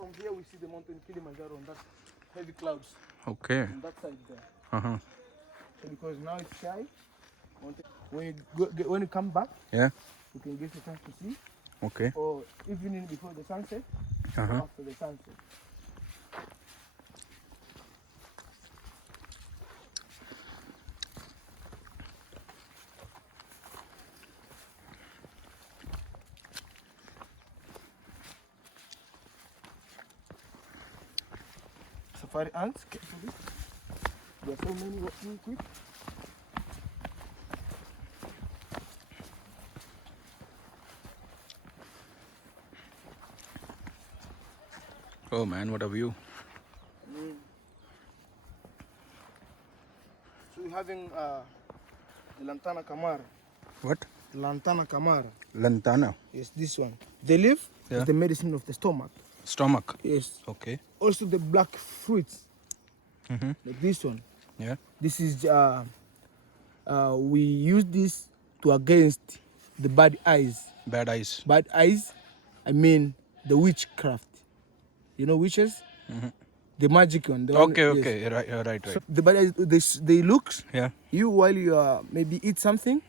from here we see the mountain Kilimanjaro on that heavy clouds. Okay. On that side there. Uh-huh. So because now it's shy, when you come back, Yeah. you can get a chance to see. Okay. Or evening before the sunset, or Uh-huh. after the sunset. Safari ants, carefully. There are so many walking quick. Oh man, what a view. So we're having the Lantana Camara. What? Lantana Camara. Lantana. Yes, this one. The leaf is the medicine of the stomach. Stomach. Yes. Okay. Also the black fruits. Like this one. Yeah. This is we use this to against the bad eyes. Bad eyes. Bad eyes, I mean the witchcraft. You know witches? The magic one. The Okay, one, okay. yes. Right, right. So the bad eyes, they look. Yeah. You while you maybe eat something,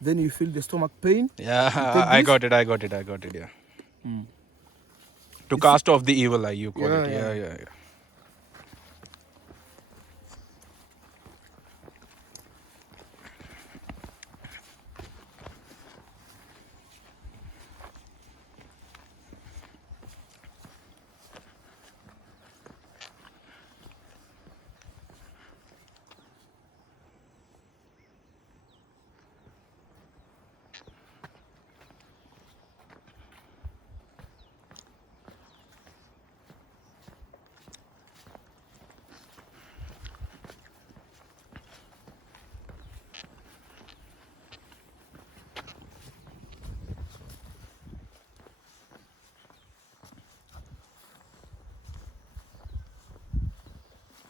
then you feel the stomach pain. Yeah, I got it. Yeah. To cast off the evil eye, you call it. Yeah.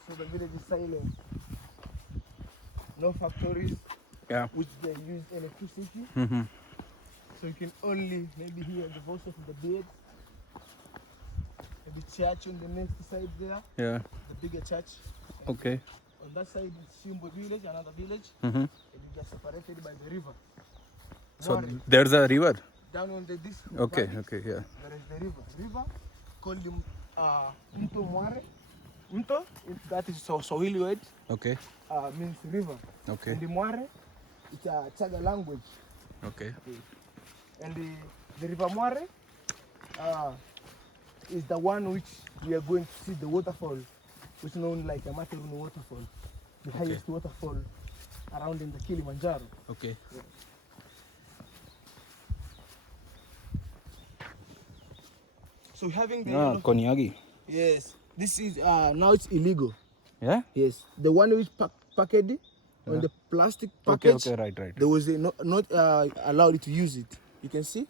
So the village is silent. No factories. Yeah. Which they use electricity. So you can only maybe hear the voice of the birds. Maybe church on the next side there. Yeah. The bigger church. Okay. On that side is Simbo village, another village. It is just separated by the river. So Wari. there's a river. Down on this Okay, valley, okay, yeah. there is the river. River called Mto Mware. Mto, that is Swahili word, Okay. means river. Okay. And the Mware, it's a Chaga language. Okay. And the river Mware is the one which we are going to see the waterfall, which is known like a materuni waterfall, the highest waterfall around in the Kilimanjaro. Okay. Yeah. So having the Konyagi. yes, this is now it's illegal. Yeah? Yes, the one which packaged on the plastic package. Okay, right. There was not allowed to use it. You can see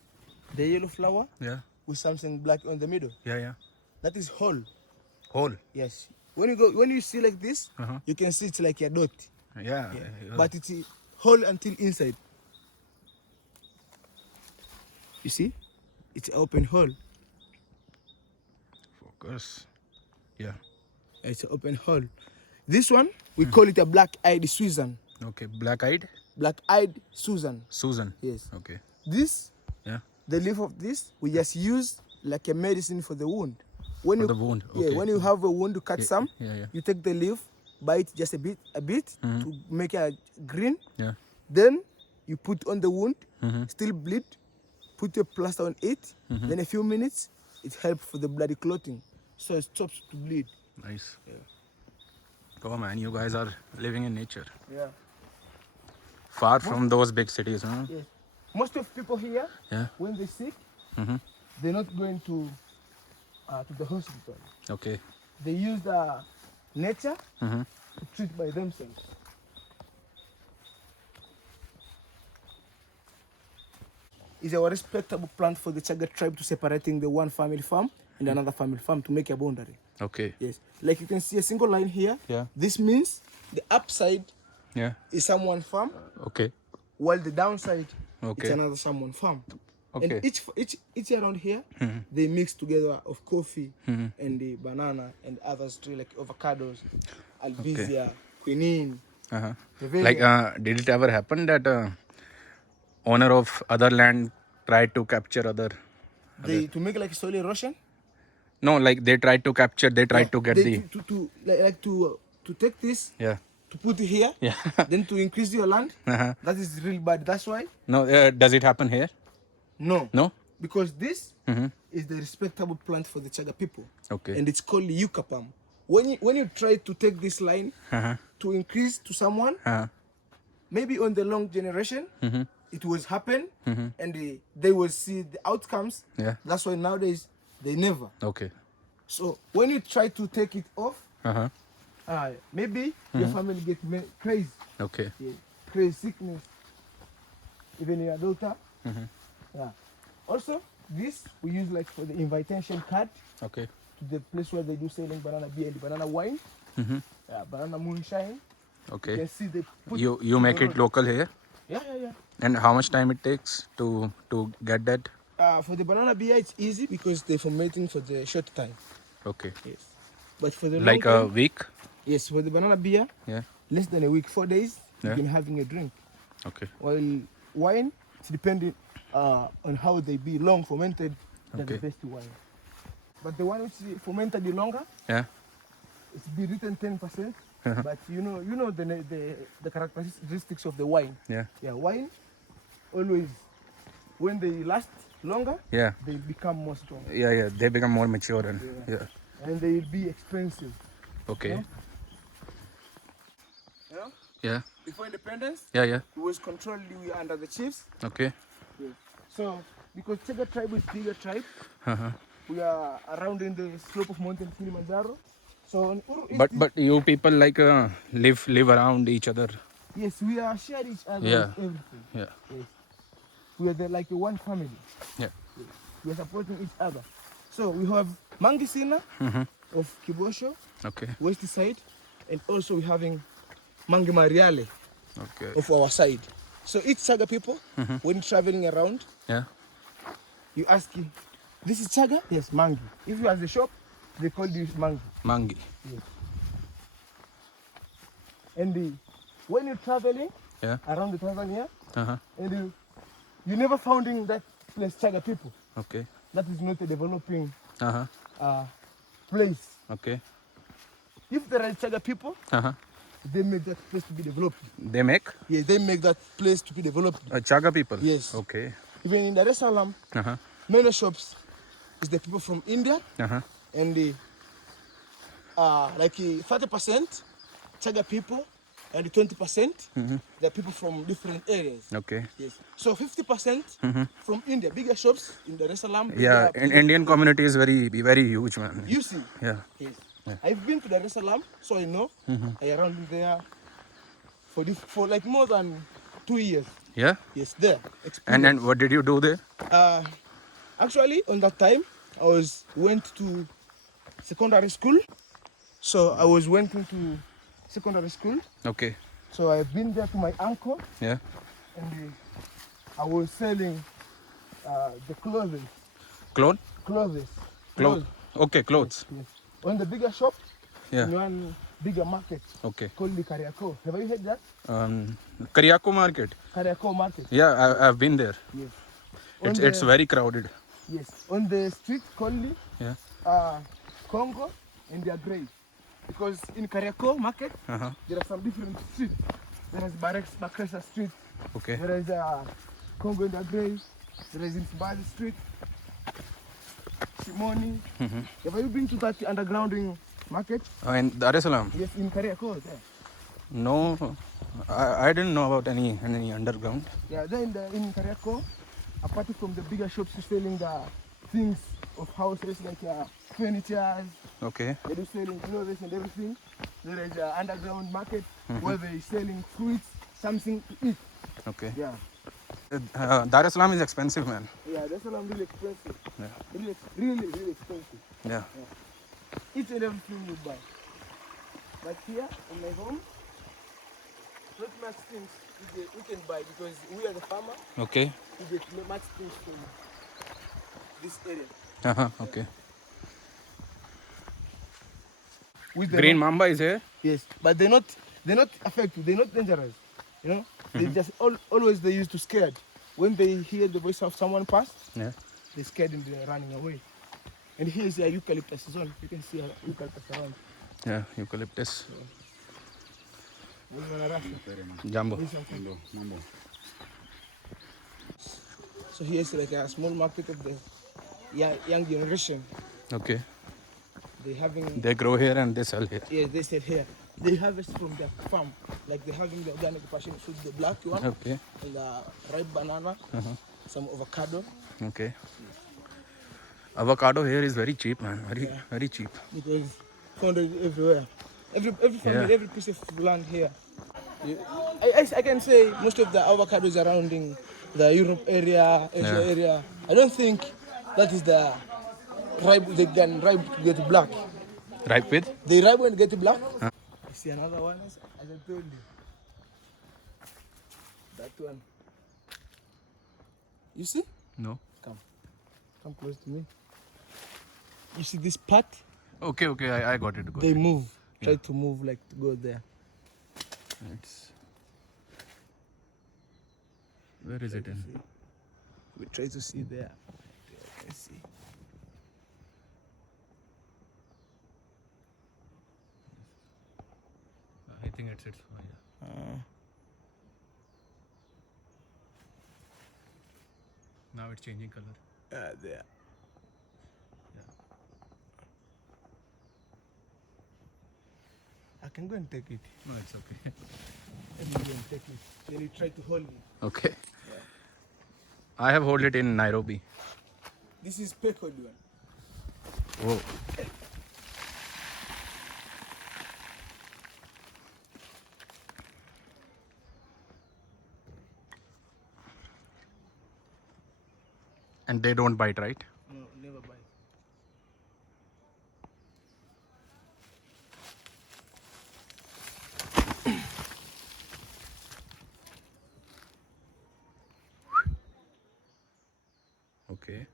the yellow flower Yeah. with something black on the middle. Yeah. That is whole. Hole. Yes. When you see like this, you can see it's like a dot. Yeah. But it's whole until inside. You see, it's open hole. Focus. Yeah. It's an open hole. This one we call it a black-eyed Susan. Okay. Black-eyed? Black-eyed Susan. Susan. Yes. Okay. This, Yeah. the leaf of this, we just use like a medicine for the wound. When For the wound, Yeah, okay. when you have a wound to cut some, Yeah. you take the leaf, bite just a bit to make it green. Yeah. Then you put on the wound, still bleed, put a plaster on it. Then a few minutes, it helps for the bloody clotting, so it stops to bleed. Nice. Yeah. Oh man, you guys are living in nature. Yeah. Far from those big cities, huh? Yes. Most of people here, Yeah. when they're sick, they're not going to the hospital. Okay. They use the nature to treat by themselves. It's a respectable plant for the Chaga tribe to separating the one family farm and another family farm to make a boundary. Okay. Yes. Like you can see a single line here. Yeah. This means the upside Yeah. is someone farm, Okay. while the downside Okay. is another someone farm. Okay. And each around here, they mix together of coffee and the banana and others too, like avocados, albizia, quinine. Uh-huh. Revelia. Like, did it ever happen that owner of other land tried to capture other? To make like soil erosion. No, like they tried to capture. They tried to get they, the. to take this, Yeah. to put it here, Yeah. then to increase your land. Uh-huh. That is really bad. That's why. No, does it happen here? No. No. Because this is the respectable plant for the Chaga people. Okay. And it's called yucca palm. When you try to take this line to increase to someone, maybe on the long generation, it was happen, and they will see the outcomes. Yeah. That's why nowadays they never. Okay. So when you try to take it off, Uh-huh. maybe your family get crazy. Okay. Yeah. Crazy sickness. Even your daughter. Yeah. Also, this we use like for the invitation card Okay. to the place where they do selling banana beer and banana wine. Yeah, banana moonshine. You Okay. can see they put You make it local here, Yeah. and how much time it takes to get that? For the banana beer, it's easy because they're fermenting for the short time. Okay. Yes. But for the Like long a time, week. yes, for the banana beer, Yeah. less than a week, 4 days, Yeah. you can having a drink. Okay. While wine, it's depending on how they be long fermented, that's the Okay. best wine. But the one which is fermented longer, Yeah. it's be written 10%. But you know the characteristics of the wine. Yeah. Yeah, wine always when they last longer, Yeah. they become more strong. Yeah. They become more mature and yeah. And they will be expensive. Okay. Yeah. You know? Yeah. Before independence, Yeah. it was controlled under the chiefs. Okay. Yes. So because Chaga tribe is bigger tribe, Uh-huh. we are around in the slope of Mountain Kilimanjaro. So on Uru is But you people like live around each other. yes, we are share each other Yeah. with everything. Yeah. Yes. We are like a one family. Yeah. Yes. We are supporting each other. So we have Mangisina of Kibosho, Okay. west side, and also we having Mangi Mariale Okay. of our side. So each Chaga people, when traveling around, Yeah. you ask him, this is Chaga? Yes, Mangi. If you ask the shop, they call you Mangi. Mangi. Yes. And when you're traveling Yeah. around the Tanzania, Uh-huh. and you never found in that place Chaga people. Okay. That is not a developing Uh-huh. place. Okay. If there are Chaga people, Uh-huh. they make that place to be developed. They make Yes, they make that place to be developed. Chaga people. Yes. Okay. Even in Dar es Salaam, Uh-huh. many shops is the people from India, Uh-huh. and like 30% Chaga people, and 20% the people from different areas. Okay. Yes. So 50% from India, bigger shops in Dar es Salaam. Yeah. Indian community is very huge, man. You see. Yeah. Yes. I've been to Dar es Salaam, so I know. I around there for like more than 2 years. Yeah. Yes, there. And what did you do there? Actually, on that time, I went to secondary school. So I went into secondary school. Okay. So I've been there to my uncle, Yeah. and I was selling the clothes. Clothes. Clothes. Okay, clothes. Yes. On the bigger shop, Yeah. in one bigger market Okay. called the Kariako. Have you heard that? Kariako market. Kariako market. Yeah, I've been there. Yes. It's very crowded. Yes. On the street called Yeah. Congo and their grave. Because in Kariako market, Uh-huh. there are some different streets. There is Bakresa Street. Okay. There is Congo and their grave. There is Mbazi Street. Shimoni. Have you been to that underground market? In Dar es Salaam? Yes, in Kariako. There. No, I didn't know about any underground. Yeah, then in Kariako, apart from the bigger shops selling the things of houses like furniture, Okay. they do selling clothes and everything. There is an underground market where they selling fruits, something to eat. Okay. Yeah, Dar es Salaam is expensive, man. yeah, that's all. I'm really expensive. Yeah. Really expensive. Yeah. Each and everything you buy. But here in my home, not much things we can buy because we are the farmer. Okay. We get much things from this area. Okay. With the Green mamba is here. yes, but they're not effective. They're not dangerous. You know, they just always they used to scared when they hear the voice of someone pass. Yeah. They're scared and they're running away. And here is a eucalyptus zone. You can see a eucalyptus around. Yeah, eucalyptus. We're gonna rush. Jumbo. So here's like a small market of the young generation. Okay. They having They grow here and they sell here. yes, they said here. They harvest from their farm. Like they're having the organic passion fruit, the black one, Okay. and the ripe banana, some avocado. Okay. Avocado here is very cheap, man. Very cheap. Because found it everywhere. Every family, every piece of land here. I can say most of the avocados surrounding the Europe area, Asia area. I don't think that is the ripe. They can ripe to get black. Ripe with? They ripe and get black. I see another one. As I told you, that one. You see? No. Come close to me. You see this part? Okay, I got it. They move. Try to move like to go there. Where is it in? We try to see there. Let's see. I think it's now it's changing color. There. I can go and take it. No, it's okay. Let me go and take it. Then you try to hold it. Okay. I have hold it in Nairobi. This is peckled one. Whoa. And they don't bite, right? No, never bite. Okay.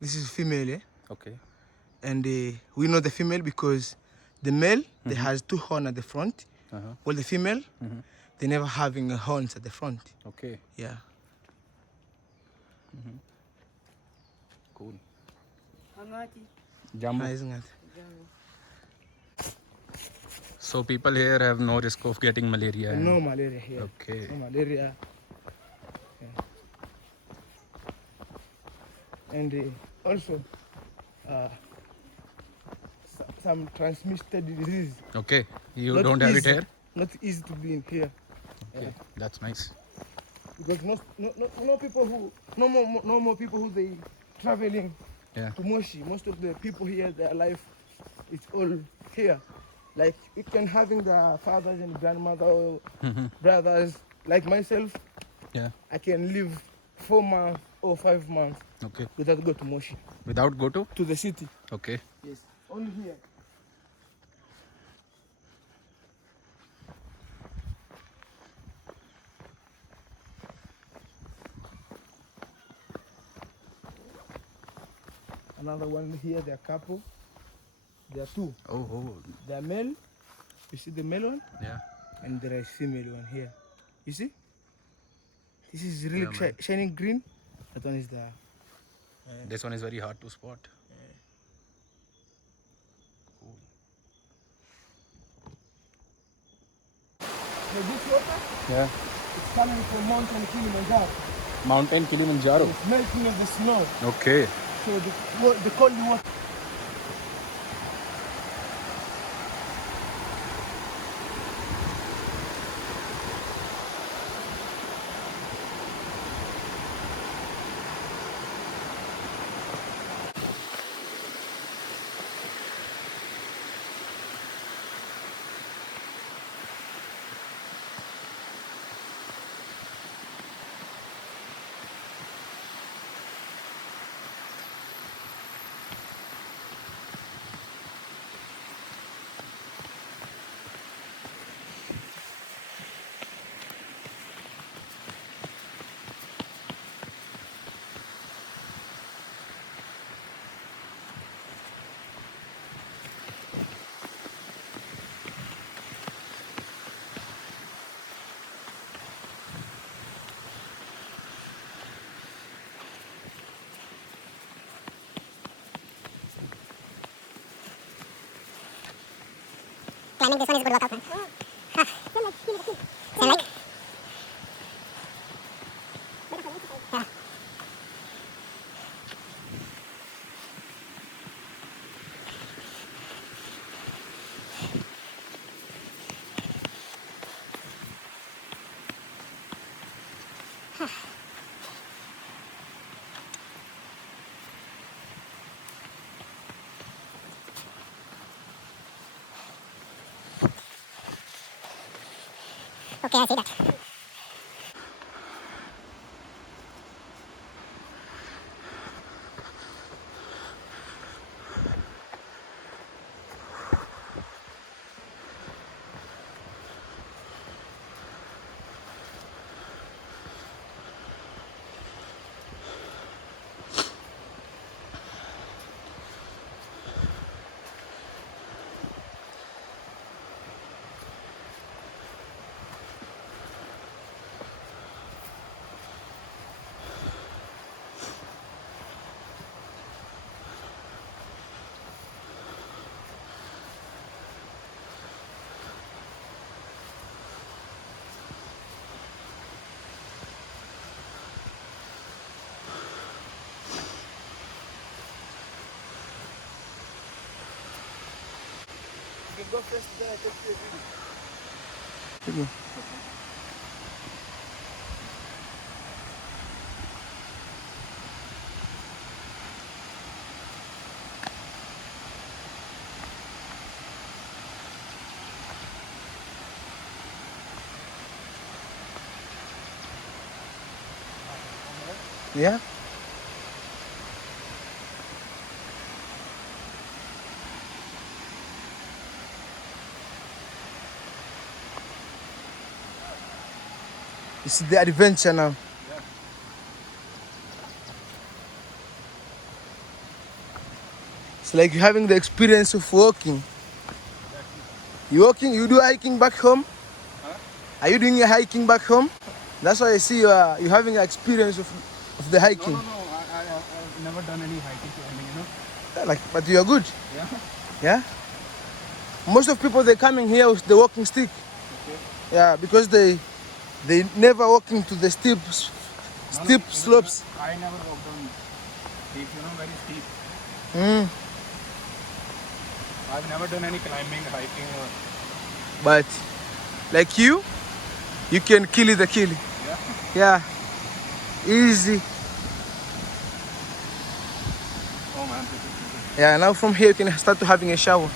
This is female, eh? Okay. And we know the female because the male they has two horns at the front, while the female they never having horns at the front. Okay. Yeah. Cool. Jumbo. Nice, isn't it? So people here have no risk of getting malaria. No malaria here. Okay. No malaria. Yeah. And also some transmitted disease. Okay. You Not don't have it easy- here? Not easy to be in here. Okay. That's nice. Because no people who no more people who they traveling to Moshi. Most of the people here, their life is all here. Like you can having the fathers and grandmother or brothers like myself. Yeah. I can live 4 months or 5 months Okay. without go to Moshi, Without go to? to the city. Okay. Yes, only here. Another one here, they're couple. There are two. Oh. They're male. You see the male one? Yeah. And there is female one here. You see? This is really Yeah, man. shining green. That one is the... This one is very hard to spot. So this water, Yeah. it's coming from mountain Kilimanjaro. Mountain Kilimanjaro. It's melting of the snow. Okay. So the cold water. climbing. This one is a good workout, man. So like. Yeah. Okay, I see that. You can go first, then I take you a video. Yeah. It's the adventure now. It's like you're having the experience of walking. You walking? You do hiking back home? Are you doing a hiking back home? That's why I see you're having an experience of the hiking. No. I've never done any hiking climbing, you know. Yeah, like, but you're good. Yeah. Yeah. Most of people they're coming here with the walking stick. Okay. Yeah, because they never walking to the steep slopes. I never walked on steep, you know, very steep. Mm. I've never done any climbing, hiking or... But like you can kill the kill. Yeah. Yeah. Easy. Oh man, this is beautiful. Yeah, now from here you can start to having a shower.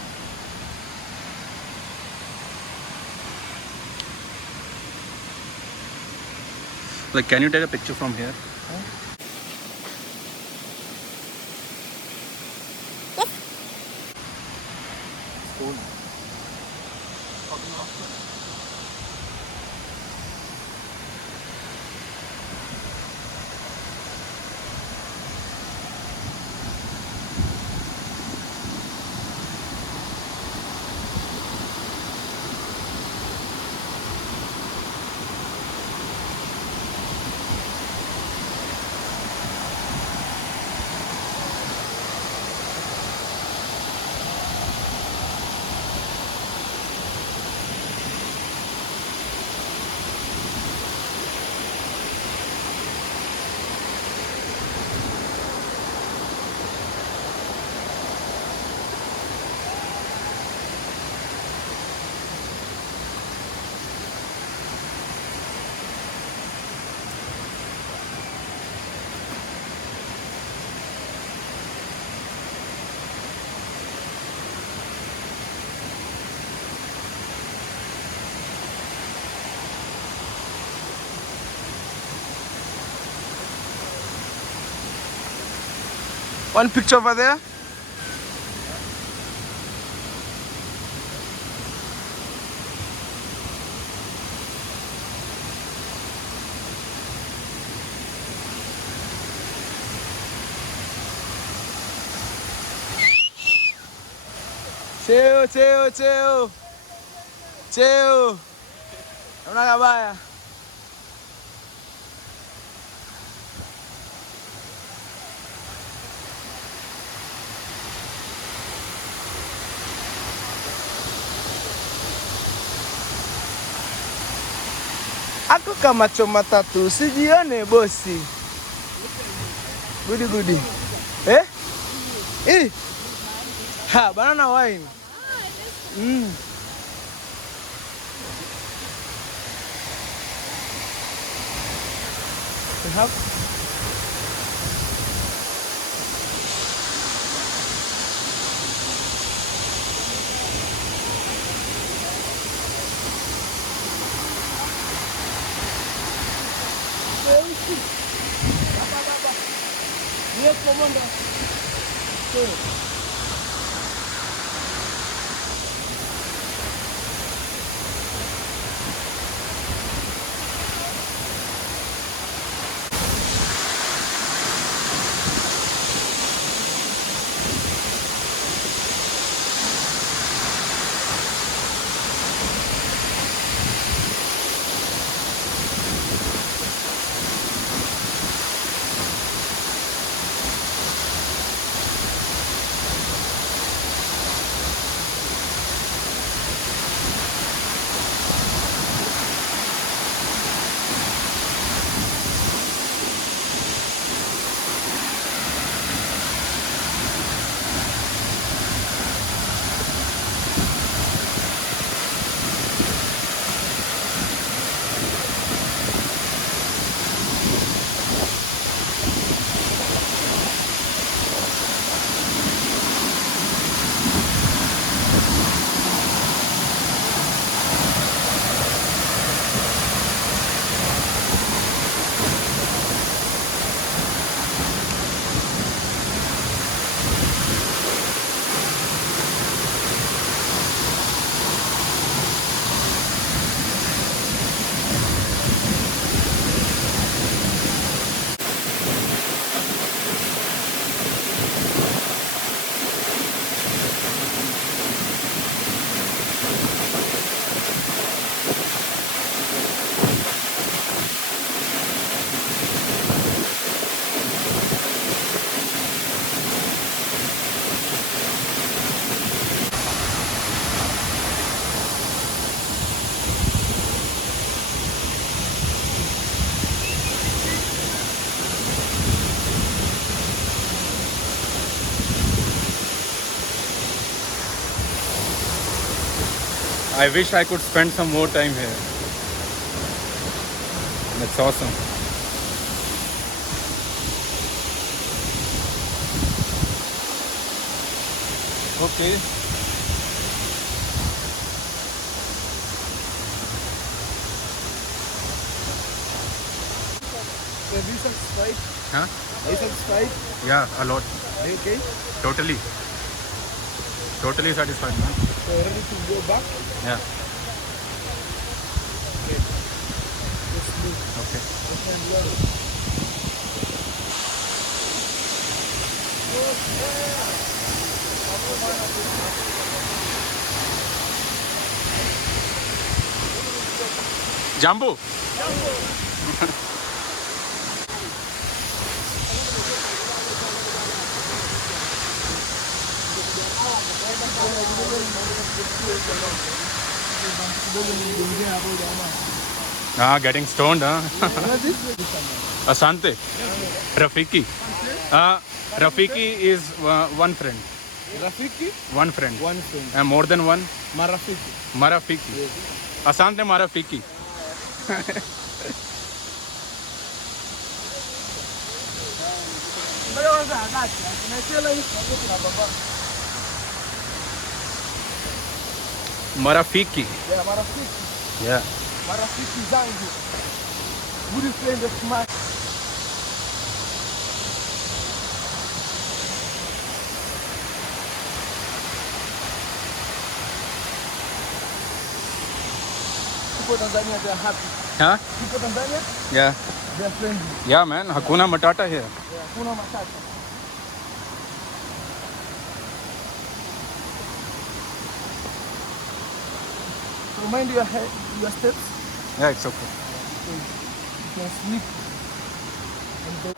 Like, can you take a picture from here? Cool. One picture over there. Cheo. Hamna kabaya. Toka macho matatu, usijione bosi. Gudi. Eh? Eh? Ha, banana wine. We have Yes, Commander. I wish I could spend some more time here. That's awesome. Okay. Are you satisfied? Huh? Are you satisfied? Yeah, a lot. Are you okay? Totally satisfied, man. So ready to go back? Yeah. Okay. Let's move. Okay. Jambu. Ah, getting stoned, huh? Asante. Rafiki. Rafiki is one friend. Rafiki? One friend. One friend. And more than one? Marafiki. Marafiki. Yes. Asante Marafiki. Marafiki. Yeah, Marafiki. Yeah. Marafiki zangu. Good friend of mine. People Tanzania, they are happy. Huh? People Tanzania, Yeah. they are friendly. Yeah, man. Hakuna Matata here. Yeah, kuna matata. So mind your steps. Yeah, it's okay. So you can sleep. And then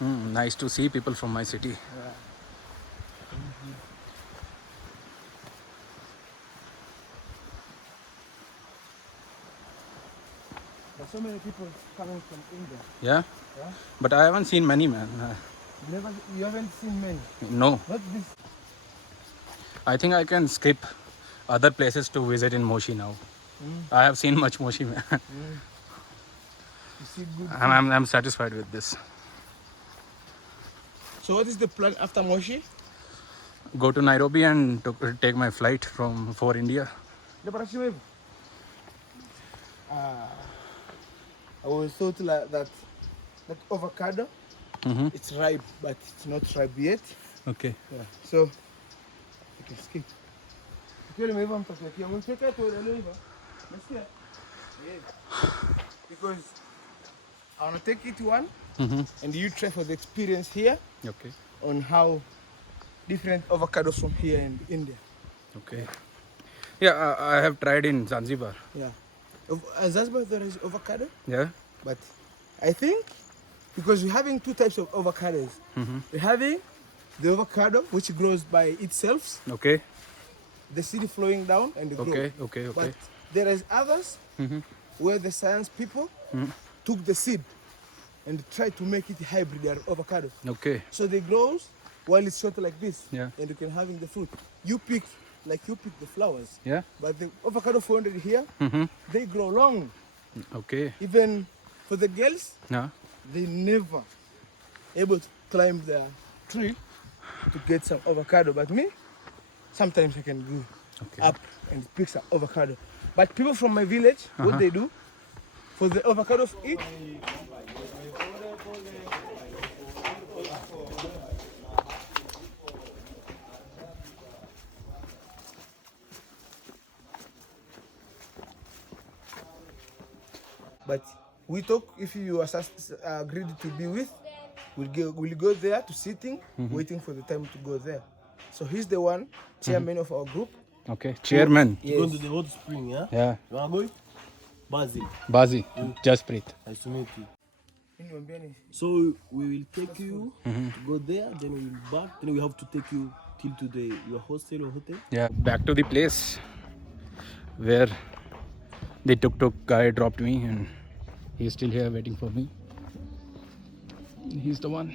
Nice to see people from my city. Yeah. There's so many people coming from India. Yeah, Yeah. but I haven't seen many, man. You haven't seen many. No, Not this. I think I can skip other places to visit in Moshi now. I have seen much Moshi, man. You see good. I'm satisfied with this. So what is the plan after Moshi? Go to Nairobi and take my flight for India. I was thought like that avocado, Mm-hmm. it's ripe, but it's not ripe yet. Okay. Yeah. So you can skip. Because I want to take it one, Mm-hmm. and you try for the experience here Okay. on how different avocados from here in India. Okay. Yeah, I have tried in Zanzibar. Yeah. Zanzibar there is avocado, Yeah. but I think because we're having two types of avocados. Mm-hmm. We're having the avocado which grows by itself, Okay. the seed flowing down and the grow. Okay. Okay. Okay. But there is others Mm-hmm. where the science people took the seed and tried to make it hybrid avocado. Okay. So they grows while it's short like this, Yeah. and you can having the fruit. You pick the flowers, Yeah. but the avocado found here, Mm-hmm. they grow long. Okay. Even for the girls, Yeah. they never able to climb the tree to get some avocado. But me, sometimes I can go Okay. up and pick some avocado. But people from my village, what they do for the avocado eat, but we talk if you are agreed to be with, we'll go there to sitting, waiting for the time to go there. So he's the one chairman of our group. Okay. Chairman. Yes. Going to the hot spring, yeah? Yeah. You wanna go? Basil, Bazi. Just breathe. nice to meet you. So we will take you to go there, then we will back, then we have to take you till to your hostel or hotel. Yeah. Back to the place where the tuk-tuk guy dropped me, and he's still here waiting for me. He's the one.